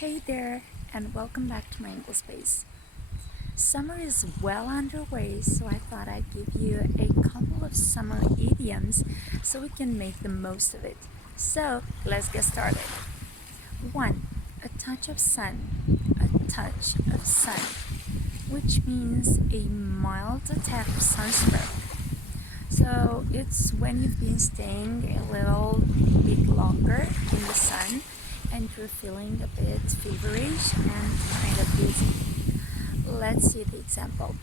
Hey there, and welcome back to my English space. Summer is well underway, so I thought I'd give you a couple of summer idioms so we can make the most of it. So let's get started. 1. A touch of sun. A touch of sun, which means a mild attack of sunstroke. So it's when you've been staying a little bit longer in the sun and you're feeling a bit feverish and kind of dizzy. Let's see the example.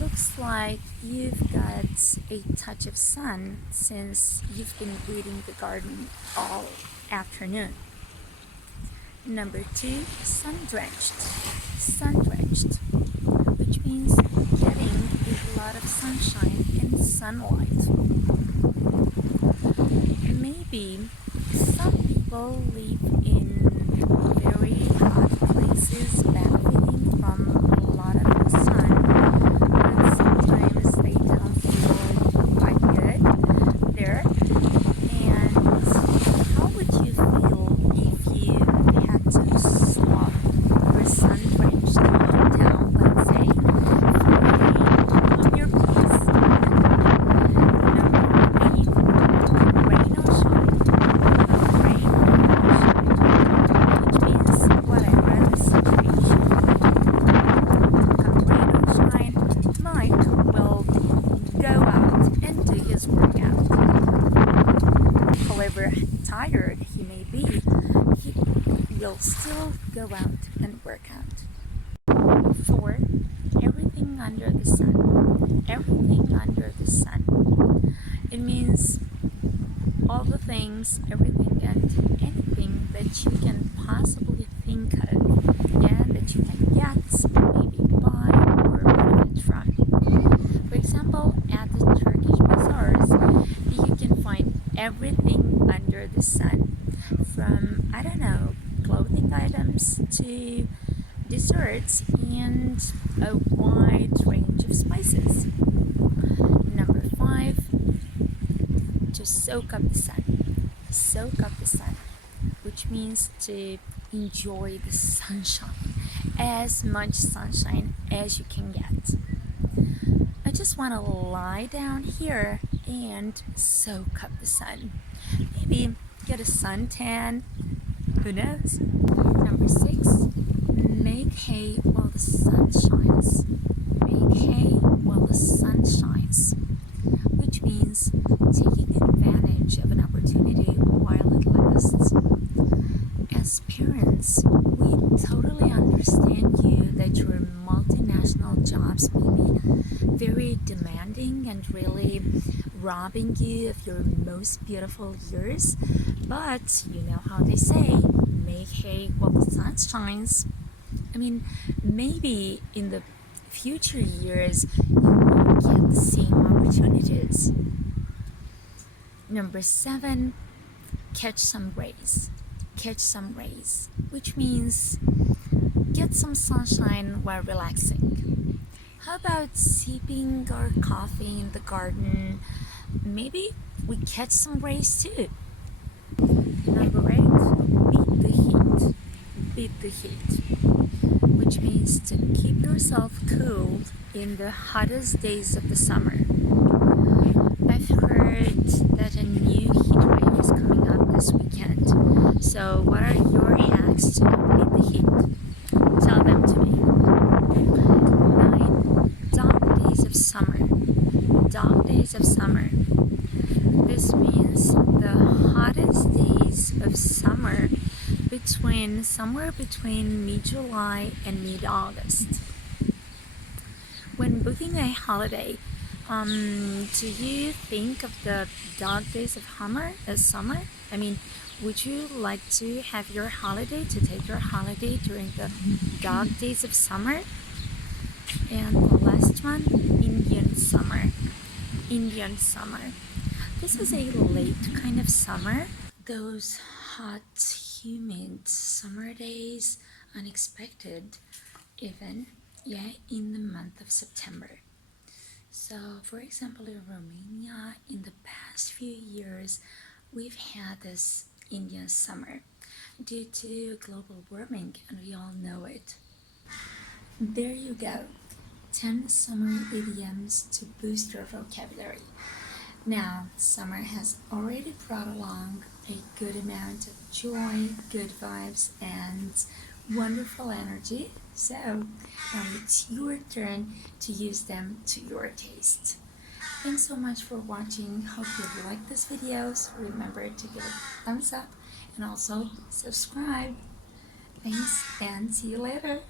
Looks like you've got a touch of sun since you've been weeding the garden all afternoon. Number 2, sun-drenched. Sun-drenched, which means getting a lot of sunshine and sunlight. Maybe some people live in very hot places benefiting from a lot of the sun, but sometimes they don't feel quite good there. And how would you feel if you had to swap your sun-drenched hometown, let's say, for your place? Number 3, rain or shine. Rain or shine, which means whatever the situation. Come rain or shine, Mike will go out and do his workout. However tired he may be, he will still go out and work out. 4. Everything under the sun. Everything under the sun. It means all the things, everything and anything that you can possibly think of and that you can get and maybe buy or benefit from. For example, at the Turkish bazaars, you can find everything under the sun, from, I don't know, clothing items to desserts and a wide range of spices. Number 5, to soak up the sun. Soak up the sun, which means to enjoy the sunshine, as much sunshine as you can get. I just want to lie down here and soak up the sun. Maybe get a suntan. Who knows? Number 6, make hay while the sun shines. Make hay while the sun shines, which means taking advantage of an opportunity while it lasts. As parents, we totally understand you that your multinational jobs may be very demanding and really robbing you of your most beautiful years, but you know how they say, make hay while the sun shines. I mean, maybe in the future years you won't get the same opportunities. Number 7, catch some rays. Catch some rays, which means get some sunshine while relaxing. How about sipping our coffee in the garden? Maybe we catch some rays too. Number 8, beat the heat. Beat the heat, which means to keep yourself cool in the hottest days of the summer. I've heard that a new heat wave is coming up this weekend. So what are your hacks to beat the heat? Tell them to me. 9. Dog days of summer. Dog days of summer. This means the hottest days of summer somewhere between mid-July and mid-August. When booking a holiday, do you think of the dog days of summer? I mean, would you like to have your holiday, to take your holiday during the dog days of summer? And the last one, Indian summer. Indian summer. This is a late kind of summer. Those hot, humid summer days, unexpected even, in the month of September. So, for example, in Romania, in the past few years, we've had this Indian summer. due to global warming, and we all know it. There you go, 10 summer idioms to boost your vocabulary. Now, summer has already brought along a good amount of joy, good vibes, and wonderful energy. So, now it's your turn to use them to your taste. Thanks so much for watching. Hope you liked this videos. Remember to give it a thumbs up and also subscribe. Thanks and see you later.